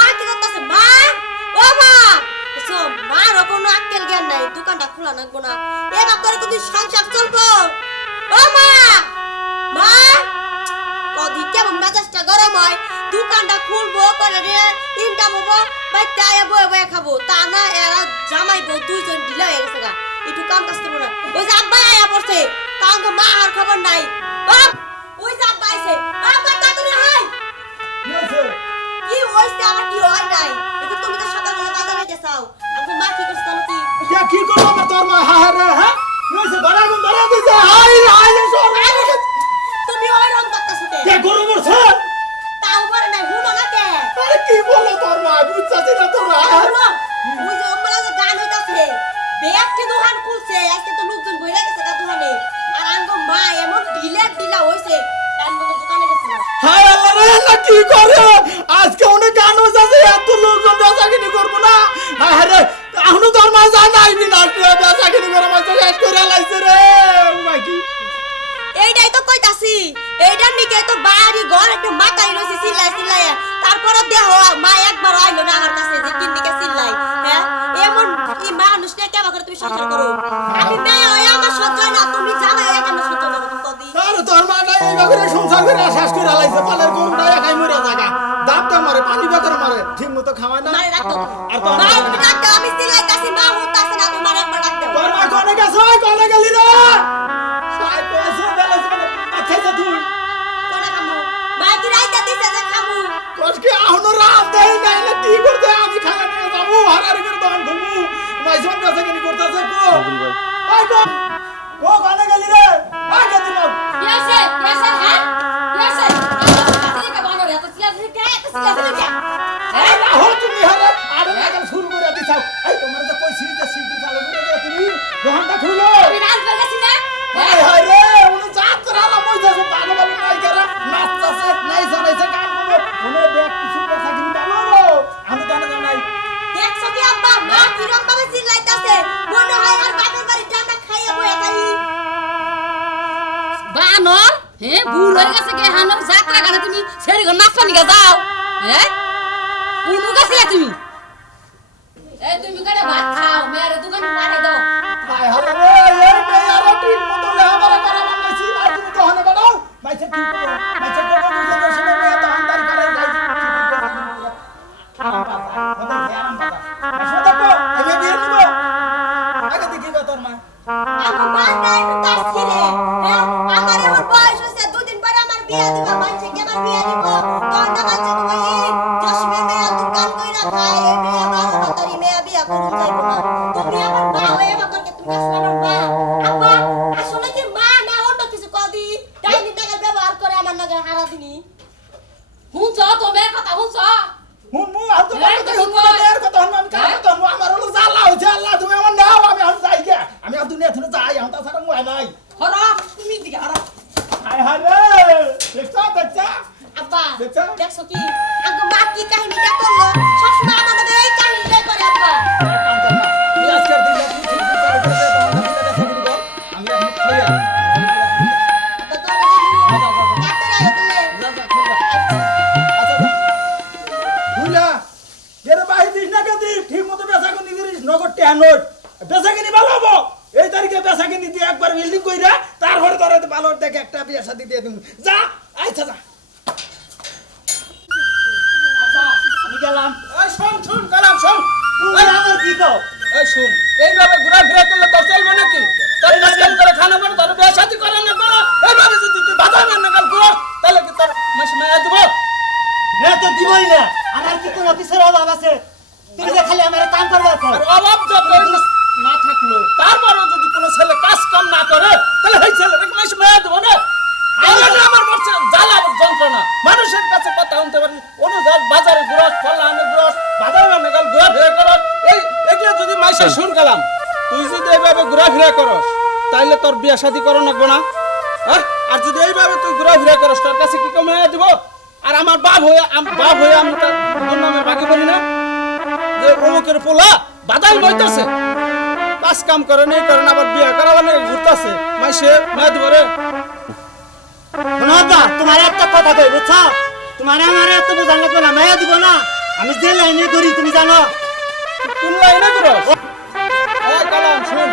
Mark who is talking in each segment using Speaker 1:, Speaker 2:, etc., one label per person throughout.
Speaker 1: মা কি করতেছে মা ও মা এসো মার কোনো আক্কেল জ্ঞান নাই দোকানটা খোলা নাকবো না এবার করে তুমি সংসার চলবো ও মা মা কদি কেমন মেজাজটা গরম হয় দোকানটা খুলবো করে রে ইনকাম হব বাইতে আয়া বয়ে বয়ে খাব তা না এরা জামাই বউ দুইজন ঢিলা হয়ে গেছে গা একটু কাম কাজ করব না ওই যে আব্বা আয়া পড়ছে কারণ তো মা আর খবর নাই। জানো কি
Speaker 2: ইয়া কি করল তোর মা হা হা রে হ্যাঁ? কি হয়েছে গুন বাড়া দিছে হাই হাই সর
Speaker 1: তুমি ওই রং করতেছো কে
Speaker 2: কে গরু মরছে?
Speaker 1: তাও করে নাই হুনো না কে?
Speaker 2: আরে কি বলল তোর মা বুঝছাছি না তোর
Speaker 1: হলো ওই যে ওমলা যে গান হইতাছে বেয়াকটি দোকান খুলছে আজকে তো লোকজন বইরা গেছে গা দোকানে আর আঙ্গো মা এমন ঢিলা ঢিলা হইছে কান বন্ধ দোকানে গেছে না।
Speaker 2: হাই আল্লাহ রে আল্লাহ কি করে? আজকে অনেক গান হইছে এত লোকজন বেচাকিনি করব না। হায় এখনও তোর মা জানাইবি না বেচাকিনি করে মাছ শেষ করে লাইছে রে। মাইকি
Speaker 1: এইটাই তো কইতাছি এইটার নিকে তো বাড়ি ঘর একটা মাথায় রয়েছে চিল্লাই চিল্লাই তারপরে দেহ মা একবার আইলো না আমার কাছে যে কিন দিকে চিল্লাই হ্যাঁ? এমন এই মানুষ নিয়ে কেমন করে তুমি সংসার করো? আমি মেয়ে হয়ে আমার সহ্য না তুমি জামাই হয়ে কেন সহ্য করো তুমি কদি?
Speaker 2: তোর মা নাই এইভাবে সংসার করে শেষ করে লাইছে পালের গরু নাই একাই মরে জায়গা দাঁতটা মারে পানি বেকার মারে। ঠিক মতো খাওয়ায় না? আর
Speaker 1: মা
Speaker 2: মা-
Speaker 1: ডাকতে আমি চিল্লাইতাছি মা হুতাছে না তুমি মারে একবার ডাকতে
Speaker 2: তোর মা কোনে গেছে ওই কোনে গেলি রে। সাই কইছে বেলাস কোনে আচ্ছা যা তুই।
Speaker 1: কোনে খামু। মা কি রাইতে দিছে যে খামু।
Speaker 2: কসকে আহনো রাত দেই নাই না কি করতে আমি খানা নিয়ে যাব? হারারি করে দোকান খুলবো মাইজন কাছে কি করতেছে কো। ওই কো ও কোনে গেলি রে। কে তুই
Speaker 1: ইয়াসে ইয়াসে হ্যাঁ? চিল্লাছিস কে এত চিল্লাছিস কে
Speaker 2: এই রাহো
Speaker 3: ভাত খাও মেয়ের দোকানে
Speaker 2: কিনি ভালো হব? এই তারিখে বেচা কিনি দিয়ে একবার বিল্ডিং কইরা তারপরে তোর ভালো দেখে একটা বিয়ে শাদি দিয়ে দিন যা আচ্ছা যা
Speaker 4: আমি গেলাম।
Speaker 2: শোন শোন শোন।
Speaker 4: আমার কি কও?
Speaker 2: এই শোন এইভাবে ঘোরাফেরা করলে তোর চলবে নাকি? তোর কাজ কাম করে খানা তোর বিয়ে শাদি করে না করো এইভাবে যদি তুই বাধা কাল করো তাহলে কি তোর মাস মায়া দেবো?
Speaker 4: মেয়ে তো দিবই না আমার কি কোনো অফিসের অভাব আছে? তুমি যে খালি আমার কাম করবে তো
Speaker 2: অভাব যতই না থাকল। তারপরেও যদি কোনো ছেলে কাজ কাম না করে তাহলে ছেলের মাস মায়া দেবো না। আমার আমার জ্বালা যন্ত্রণা। মানুষের কাছে কথা শুনতে পারি অনুযায়ী বাজারে গুরস ফলানে গুরস বাজারে মানে কাল ঘোরাফেরা করস। এই এগুলো যদি মাইসে শুন গেলাম তুই যদি এইভাবে ঘোরাফেরা করস তাইলে তোর বিয়া শাদি করো নাকবো না। হ্যাঁ আর যদি এইভাবে তুই ঘোরাফেরা করস তোর কাছে কি কমে দিব? আর আমার বাপ হয়ে বাপ হয়ে আমি তার নামে বাকি বলি না? যে অমুকের পোলা বাদাই লইতেছে কাজ কাম করে নেই করে না আবার বিয়ে করা মানে ঘুরতেছে। মাইসে মেয়ে দিব রে।
Speaker 4: তোমার একটা কথা কই বুঝছ? তোমার আমার এত বোঝান না মেয়ে দিব না। আমি যে লাইনে করি তুমি জানো?
Speaker 2: কোন লাইনে এই কালাম শুন।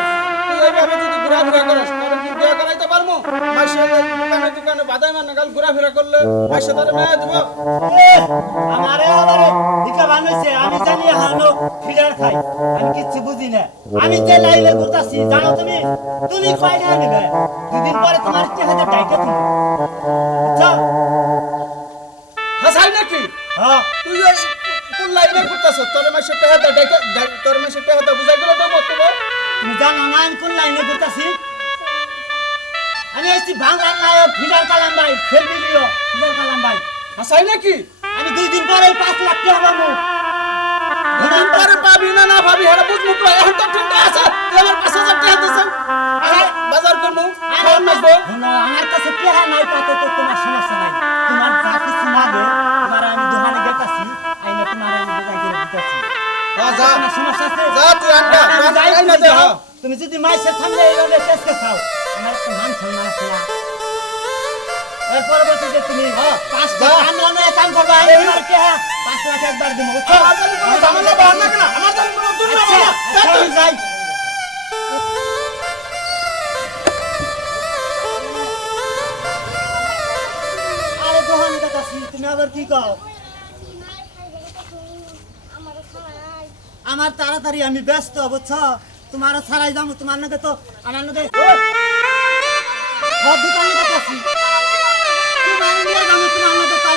Speaker 2: তুই এইভাবে যদি ঘোরাফেরা করস তাহলে কি বিয়ে করাইতে পারব? মাসে দোকানে দোকানে বাদাই মান নাগাল ঘোরাফেরা করলে মাসে তারে মেয়ে দেবো।
Speaker 4: আমারে আবারে ভিকা বানাইছে। আমি জানি হানো ফিডার খাই আমি কিচ্ছু বুঝি না। আমি যে লাইনে ঘুরতাছি জানো তুমি? তুমি কয়টা নেবে? দুদিন পরে তোমার টেহাতে টাইটা তুমি বুঝছ?
Speaker 2: হাসাই নাকি?
Speaker 4: হ্যাঁ।
Speaker 2: তুই লাইনে ঘুরতেছ তোর মাসে টেহাতে ডাইকে তোর মাসে টেহাতে বুঝাই গেলে দেবো তোমার
Speaker 4: তুমি জানো না আমি কোন লাইনে ঘুরতাছি? আমি এসছি ভাঙার নায়ক ফিডার কালাম ভাই সেলফি দিও ফিডার কালাম ভাই।
Speaker 2: হাসাই নাকি?
Speaker 4: আমি দুই দিন পরে পাঁচ লাখ টাকা পাবো।
Speaker 2: দুদিন পরে পাবি না না পাবি হেরা বুঝব তো এখন তো ঠিক আছে তুই আমার পাঁচ হাজার টাকা দিছ বাজার করব নাচবো
Speaker 4: আমার কাছে পেহা নাই তাতে তো তোমার সমস্যা নাই। তোমার যা কিছু লাগে তুমি।
Speaker 2: হ্যাঁ
Speaker 4: তুমি যদি মাইসের সামনে এইভাবে চেষ্টা খাও আমার একটা মান সম্মান আছে না এর পরবর্তীতে তুমি পাঁচ
Speaker 2: যা।
Speaker 4: টাকা কাম করবা পাঁচ লাখ একবার দিব
Speaker 2: আমার
Speaker 4: আচ্ছা আচ্ছা যাই। আরে তুমি আবার কি কও? আমার তাড়াতাড়ি আমি ব্যস্ত, বুঝছ? তোমার ছাড়াই যাব, তোমার নাকি তো আমার নাকি সব দোকানে গেতাছি তোমার নিয়ে যাব, তোমার নাকি তো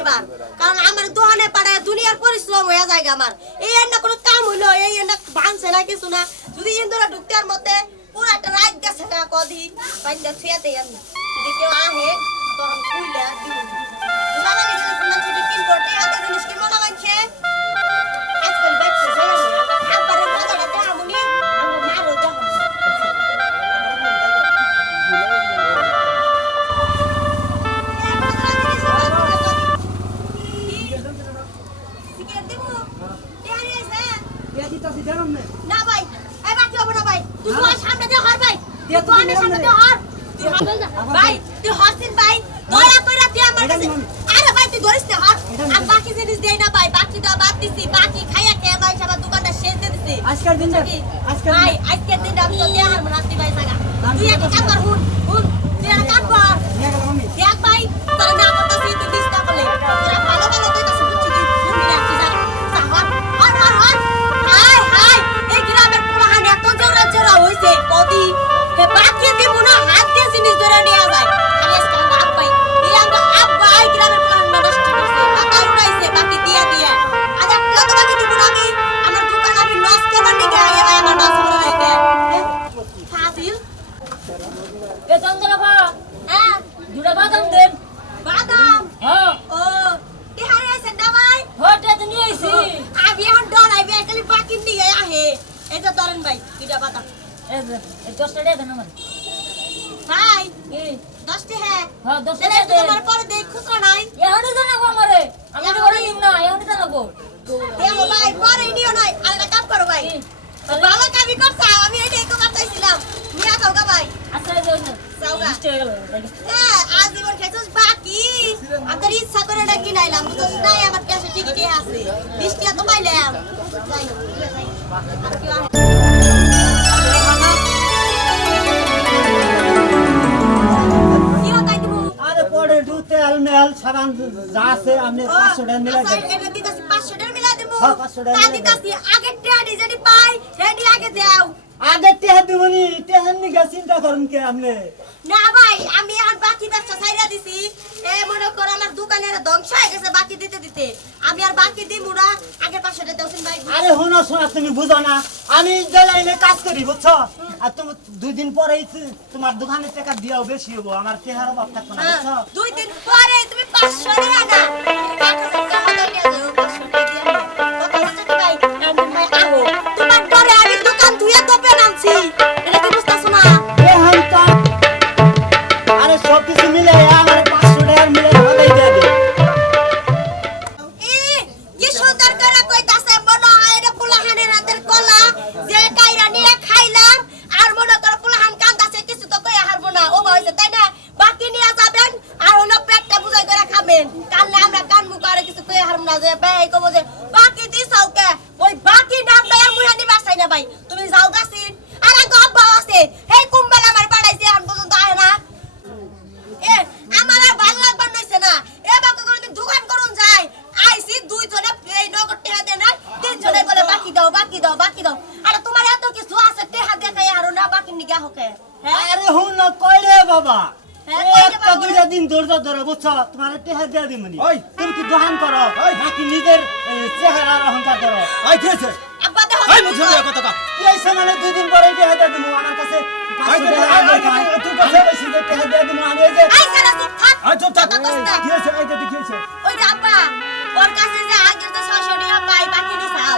Speaker 1: এবার কারণ আমার দোকানে পাড়ায় দুনিয়ার পরিশ্রম হয়ে যায় আমার। এই এন্না কোনো কাম হইল, এই এন্না ভাঙছে না কিছু না। যদি ইন্দুরা ঢুকতে মতে পুরো একটা রাত গেছে না কদি বাইকটা থুয়াতে আমি যদি কেউ আহে, তখন খুইলে দিব না জিনিস কি মনে মানছে ভাই
Speaker 4: দিনটা
Speaker 1: আমি তো দেহার মনাতি ভাই জায়গা তুই একটা হুন। যে ধরেন ভাই দুইটা বাদাম
Speaker 3: দশটা টাকা দেন আমার।
Speaker 1: ভাই দশটি হ্যাঁ।
Speaker 3: হ্যাঁ দশটা
Speaker 1: তোমার পরে দেখ খুচরা নাই।
Speaker 3: এখনই জানাব আমারে। আমি তো করে নিম না এখনই জানাব।
Speaker 1: দেখো ভাই পরে নিও নাই। আর একটা কাম করো ভাই? ভালো কামি করছা আমি এটাই কমার চাইছিলাম নিয়ে যাও গা ভাই।
Speaker 3: আচ্ছা এই যে
Speaker 1: যাও গা।
Speaker 3: বিশ টাকা গেল
Speaker 1: হ্যাঁ আজীবন খেয়েছিস বাকি। আপনার ইচ্ছা করে না কিনাইলাম। বুঝছিস নাই আমার কাছে টিকিটে আছে। বিশ তো পাইলাম। যাই যাই আচ্ছা,
Speaker 4: দেন
Speaker 1: এটা দিতাছি 500 টাকা মিলাই দেবো।
Speaker 4: হ্যাঁ, 500 টাকা
Speaker 1: তা
Speaker 4: মিলাই
Speaker 1: দিতাছি, আগের টেহাটি যদি পাই, সেটি আগে দাও।
Speaker 4: আগে দিবনি চিন্তা করুন কে আপনি
Speaker 1: না ভাই, আমি আর বাকি ব্যবসা ছাইড়া দিছি। এ মনে করো আমার দোকানের ধ্বংস হয়ে গেছে বাকি দিতে দিতে। আমি আর বাকি। আগের 500 টাকা দেওছেন ভাই।
Speaker 4: আরে আরে শোনা তুমি বুঝো না আমি যে লাইনে কাজ করি বুঝছ আর তুমি দুই দিন পরেই তোমার দোকানে টাকা দিয়াও বেশি হব আমার চেহারা অভাব থাকবে না
Speaker 1: হ্যাঁ, দুই দিন পরে তুমি পাঁচশো টাকা না
Speaker 4: ধরো বুঝছ তোমার টেহা দিয়ে দিমনি
Speaker 2: ওই।
Speaker 4: তুমি কি দোকান করো
Speaker 2: ওই।
Speaker 4: নাকি নিজের চেহারার অহংকার করো?
Speaker 2: আই কি হয়েছে
Speaker 1: আব্বা দেখো।
Speaker 2: আই মুখ সামনে কথা কা
Speaker 4: কি হইছে মানে দুই দিন পরে টেহা দিয়ে দিমু? আমার কাছে পাঁচশো টাকা।
Speaker 2: আই, আই, আই, তুই
Speaker 4: কইছি যে টেহা দিয়ে দিমু আমি এই যে
Speaker 1: আই সারা চুপ থাক।
Speaker 2: আই চুপ থাক।
Speaker 1: কথা
Speaker 2: কি হয়েছে? আই কি হয়েছে।
Speaker 1: ওই যে আব্বা ওর কাছে যে আগের যে ছশো টাকা পাই বাকি দিছাও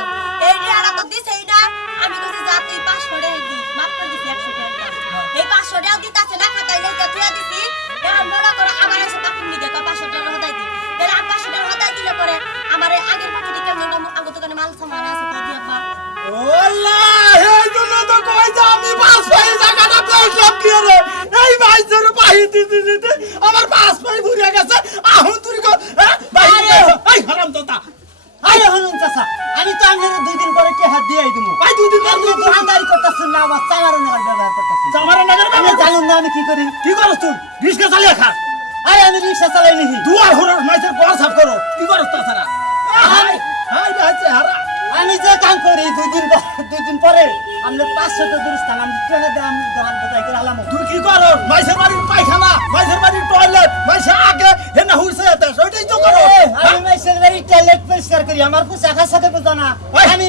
Speaker 1: এই টাকাটা তো দিছেই না। আমি কইছি যা তুই পাঁচশো টাকা দি। মাফ করে দিছি একশো টাকা এই পাঁচশো টাকা দিতাছে না খাতায় লেখা তুই দিছি। এখন মনে করো আমার এসে বাকি নিগে কয় পাঁচশো টাকা হদাই দি তাহলে আমি পাঁচশো টাকা হদাই দিলে পরে আমার আগের পাখি দিকে আমার দোকানে মাল সামান আছে তো দিয়ে আব্বা
Speaker 2: ওল্লাহ এই জন্য তো কই যে আমি পাঁচ পাই টাকাটা পেয়েছিলাম কি রে? এই বাইশের পাই দিতে দিতে আমার পাঁচ পাই ভুলে গেছে আহুন তুই কো ভাই এই হারাম দাদা
Speaker 4: আরে হনুন চাচা আমি তো আপনার দুই দিন পরে টেহা দিয়ে দিমু
Speaker 2: ভাই দুই দিন
Speaker 4: আপনি দোকানদারি করতেছেন না আবার চামারের নাগাল ব্যবহার করতেছেন
Speaker 2: আমার নাগর
Speaker 4: আমি জানুন না আমি কি করি?
Speaker 2: কি করছ তুই? রিস্কা চালিয়ে খা।
Speaker 4: আরে আমি রিক্সা চালাই নিহি।
Speaker 2: দুয়ার হরর মাইসের ঘর সাফ করো। কি করছ তাছাড়া?
Speaker 4: দুই দিন দুই দিন পরে আপনি পাঁচশো তো দুরস্থান আমি টেহা দিয়ে আমি দোকান কোথায় করে আলাম।
Speaker 2: তুই কি করো? মাইসের বাড়ির পায়খানা মাইসের বাড়ির টয়লেট মাইসে আগে হেনা হুইছে এতে সেটাই তো করো।
Speaker 4: আমি মেসের বাড়ি টয়লেট পরিষ্কার করি আমার কিছু আকার সাথে বুঝো না। আমি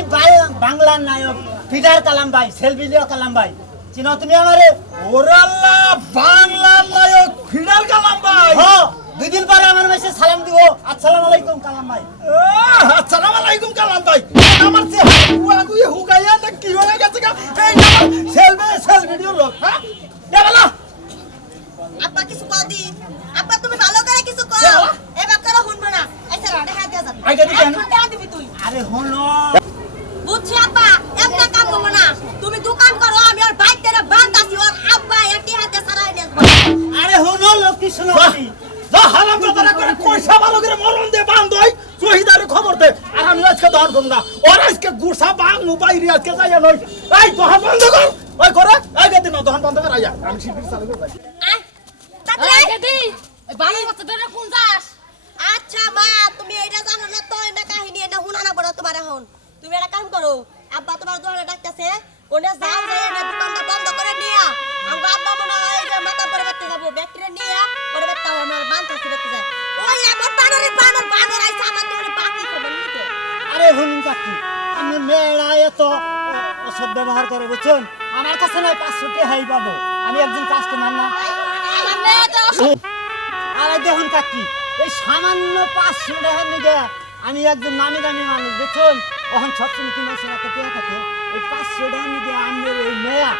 Speaker 4: বাংলার নায়ক ফিডার কালাম ভাই সেলভিলিও কালাম ভাই। চিনো তুমি আমারে?
Speaker 2: ওরে আল্লাহ বাংলার নায়ক ফিডার কালাম ভাই।
Speaker 4: হ। দুই দিন পরে আমার মেসে সালাম দিব। আসসালামু আলাইকুম কালাম ভাই।
Speaker 2: আসসালামু আলাইকুম কালাম ভাই। আমার চেহারা কুয়া কুয়ে হুগাইয়া তা কি হয়ে গেছে গা এই আমার সেলফি সেলফি ভিডিও লোক হ্যাঁ এ বলা
Speaker 1: আব্বা কিছু কও দি আব্বা তুমি ভালো করে কিছু কও
Speaker 2: চলো।
Speaker 1: এবার করে শুনব না এই সারা দেখা দিয়া যাবে
Speaker 2: আগে দিকে
Speaker 1: এখন টাকা দিবি তুই
Speaker 4: আরে হনো
Speaker 1: বুঝছি আব্বা একটা কাম করব না তুমি দোকান করো আমি আর বাইক তেরে বান্ধ আছি ওর আব্বা একটি হাতে সারাই নেব
Speaker 4: আরে হনো লক্ষ্মী শুনো
Speaker 2: বাহ! যা হারাম কথা করে পয়সা ভালো করে মরণ দে বান্ধ হই শহীদারে খবর দে আর আমি আজকে দহন করব না ওর আজকে গুসা বাং মোবাইল আজকে যাই নই এই দহন বন্ধ কর। ওই করে এই গেদিন দহন বন্ধ কর আয়া। আমি শিবির চালু করে যাই।
Speaker 1: আয়
Speaker 3: গেদি ওই বাড়ি ধরে কোন যাস?
Speaker 1: আচ্ছা মা তুমি এইটা জানো না তো এটা কাহিনী এটা শুনা না বড় তোমার এখন। তুমি একটা কাম করো আব্বা তোমার দোকানে ডাকতেছে ওনে যাও যাই না দোকানটা বন্ধ করে নিয়া। আমগো আব্বা মনে হয় যে মাথা পরে বেতে যাব ব্যাকটেরিয়া নিয়া পরে বেতে আমার বান্ধ আছে যায় ওই আমার বানরে বানর বানর আইছে আমার দোকানে বাকি খবর নিতে।
Speaker 4: আরে হনুন কাকি আমি মেয়েরা এত ওসব ব্যবহার করে, বুঝছেন? আমার কাছে নয় পাঁচশো টেহাই পাবো। আমি একজন কাস্টমার না। আর দেখুন কাকি, এই সামান্য পাঁচশো টাকার নিকে আমি একজন নামি দামি মানুষ, বুঝছেন? ওখান সবসময় কি মানুষের এত টেহা থাকে। এই পাঁচশো টাকার নিকে আমাদের এই মেয়া,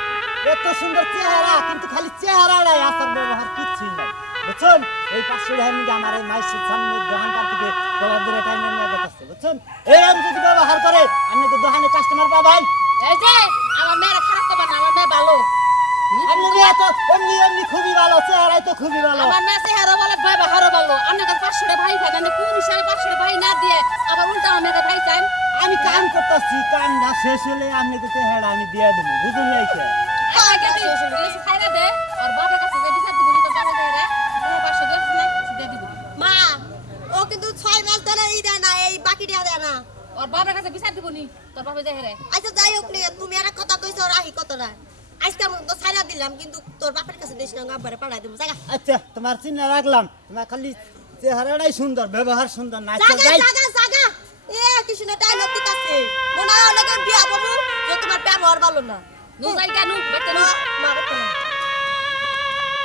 Speaker 4: এত সুন্দর চেহারা, কিন্তু খালি চেহারাটাই আসার ব্যবহার কিচ্ছুই নাই, বুঝছেন? এই পাঁচশো টাকার নিকে আমার এই মাইসের সামনে দোকানটার থেকে গলার ধরে টাইমে নিয়ে বুঝছেন? এরকম যদি ব্যবহার করে, আপনি তো দোকানে কাস্টমার পাবেন।
Speaker 3: এই যে আমার মেয়েরা খারাপ করবে না আমার মেয়ে ভালো।
Speaker 4: আপনি মেয়ে তো এমনি এমনি খুবই ভালো চেহারাই তো খুবই ভালো।
Speaker 3: আমার মেয়ে চেহারা বলে ভাই হারো ভালো। আপনার কাছে পাঁচশো টাকা ভাই ভাই মানে কোন হিসাবে পাঁচশো ভাই না দিয়ে আবার উল্টা আমার ভাই চান?
Speaker 4: আমি কাম করতেছি কাম না শেষ হলে আপনি তো চেহারা আমি দিয়ে দেবো বুঝুন নাই কে?
Speaker 3: এই
Speaker 1: মা ও কিন্তু ছয় মাস ধরে ই দেয় না এই বাকি দেয়া দেয় না।
Speaker 3: ওর বাবার কাছে বিচার দিব নি তোর বাবা দেয় রে
Speaker 1: আচ্ছা যাই হোক নে তুমি একটা কথা কইছো রাহি কতটা আজকে আমি তো ছাইরা দিলাম কিন্তু তোর বাপের কাছে দেশ না আব্বারে পাঠাই দেবো জায়গা।
Speaker 4: আচ্ছা তোমার চিন্তা রাখলাম। তোমার খালি চেহারাটাই সুন্দর ব্যবহার সুন্দর না
Speaker 1: জাগা
Speaker 4: যাই।
Speaker 1: জাগা জাগা। এ কি শুনে ডায়লগ দিতাছে। মনে হয় অনেকে বিয়া বাবু যে তোমার ব্যবহার ভালো না।
Speaker 3: নু যাই কেন? বেতে
Speaker 1: না,
Speaker 3: নু
Speaker 1: মা করতে না।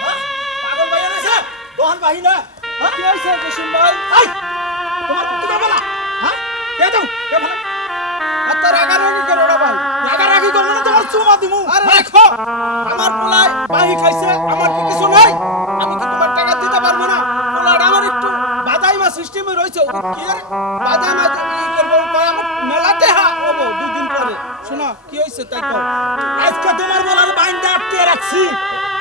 Speaker 2: হ্যাঁ? পাগল ভাই এনেছে দোহান বাহিনা।
Speaker 5: কি হয়েছে জসিম ভাই?
Speaker 2: তোমার হ্যাঁ দাও। বলা
Speaker 5: এত রাগারাগি করো না ভাই।
Speaker 2: রাগারাগি করব না তোমার চুমা দিমু।
Speaker 5: আরে দেখো আমার পোলায় বাহি খাইছে আমার কি কিছু নাই? আমি কি তোমার টাকা দিতে পারব না? পোলার আমার একটু বাদাই সিস্টেমে রয়েছে কি আর বাদাই মা করব মেলাতে হা হব দুই দিন পরে। শোনো কি হয়েছে তাই কও।
Speaker 2: আজকে তোমার বলার বাইন্দা আটকে রাখছি।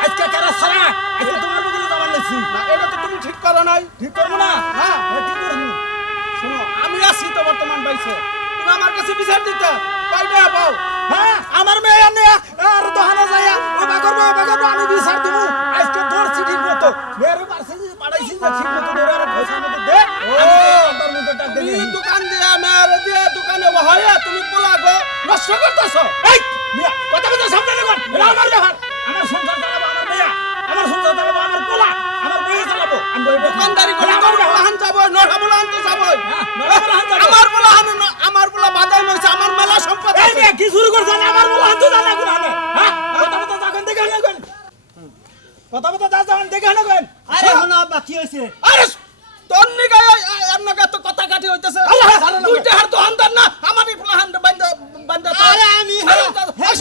Speaker 2: আজকে কারা সারা আজকে তোমার বগলে জমা নিছি
Speaker 5: এটা তো তুমি ঠিক করো নাই।
Speaker 2: ঠিক করব না?
Speaker 5: হ্যাঁ
Speaker 2: ঠিক করব
Speaker 5: শোনো আমি আছি তো বর্তমান বাইছে তুমি আমার কাছে বিচার দিতে কয়টা পাও
Speaker 2: হ্যাঁ আমার মেয়ে আনে আর দোহানে যাইয়া ও বা করব ও বা করব আমি বিচার দিব। আজকে ধরছি ঠিক মতো মেয়েরে পারছি যে পাড়াইছি যে ঠিক মতো ধরে আর ঘোষার মতো দে। আমি তার মতো টাক
Speaker 5: তুমি দোকান দিয়ে মেরে দিয়ে দোকানে হয়ে তুমি পোলা গো নষ্ট করতেছো।
Speaker 2: এই কথা কথা সামনে কর এটা আমার ব্যাপার কি শুরু করছেন আমার বলা হাত জানা কোন হ্যাঁ? কথা কথা যখন দেখে না কোন কথা কথা যা যখন দেখে না কোন
Speaker 4: আরে শোনা আব্বা কি হয়েছে?
Speaker 5: আরে তোর নিগায় এমন তো কথা কাটি হইতেছে। দুইটা হার তো হান্দার না আমারই পোলাহান বান্দা বান্দা
Speaker 4: আরে আমি
Speaker 5: আরে
Speaker 4: হ্যাঁ,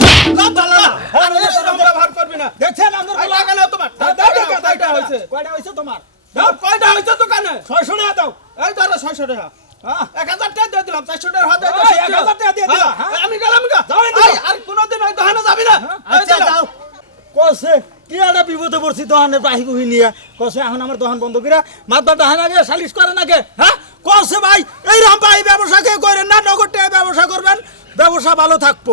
Speaker 5: এরকম ব্যবহার করবি না
Speaker 2: দেখছেন আমার
Speaker 5: এই
Speaker 2: বলা
Speaker 5: টাকা নাও তোমার
Speaker 2: দাও দাও
Speaker 5: টাকা
Speaker 2: টাকা
Speaker 5: নাও, কয়টা
Speaker 2: দাও
Speaker 5: হয়েছে
Speaker 2: কয়টা হয়েছে তোমার
Speaker 5: দাও কয়টা হয়েছে দোকানে
Speaker 2: ছয়শো টাকা দাও
Speaker 5: এই ধরো ছয়শো টাকা
Speaker 2: হ্যাঁ
Speaker 5: এক হাজার টাকা দিয়ে দিলাম চারশো টাকার হাতে
Speaker 2: ওই, এক হাজার টাকা দিয়ে দিলা, হ্যাঁ?
Speaker 5: আমি গেলাম গা
Speaker 2: যাও, এই দিলাম।
Speaker 5: এই, আর কোনোদিন ওই দোকানে যাবি না এই
Speaker 4: আচ্ছা
Speaker 5: দিলাম।
Speaker 4: যাও
Speaker 2: কসে কি একটা বিপদে পড়ছি দোকানে বাহি বুহি নিয়ে কসে এখন আমার দোকান বন্ধ কিরা মাতবা দহন আগে সালিশ করে নাকি? হ্যাঁ? কসে ভাই, এই রাম ভাই ব্যবসা কে করেন না, নগদ ব্যবসা করবেন। ব্যবসা ভালো থাকব।